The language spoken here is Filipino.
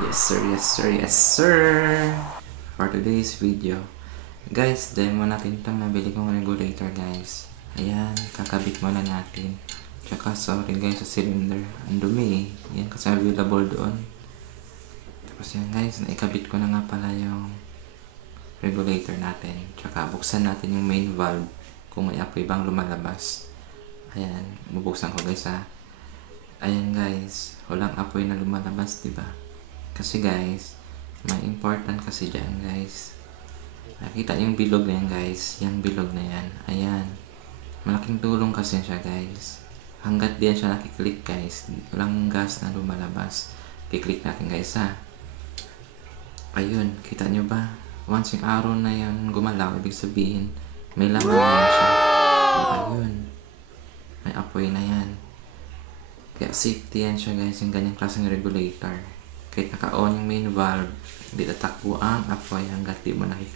Yes sir, yes sir, yes sir. For today's video, guys, demo natin itong nabili kong regulator, guys. Ayan, kakabit muna natin. Tsaka sorry guys sa cylinder, ang dumi eh. Yan kasi available doon. Tapos yan guys, naikabit ko na nga pala yung regulator natin. Tsaka buksan natin yung main valve kung may apoy bang lumalabas. Ayan, bubuksan ko guys ha. Ayan guys, walang apoy na lumalabas, diba? Kasi guys, may important kasi dyan guys. Nakita yung bilog na yan guys. Yung bilog na yan. Ayan. Malaking tulong kasi siya guys. Hanggat diyan siya nakiklik guys, walang gas na lumalabas. Kiklik natin guys ha. Ayun, kita nyo ba? Once yung arrow na yan gumalaw, ibig sabihin, may laman na siya. Ayun. May apoy na yan. Kaya safety yan siya guys, yung ganyang klaseng regulator. Kahit naka-on yung main valve, hindi tatakbo ang apoy hanggat di mo nakikita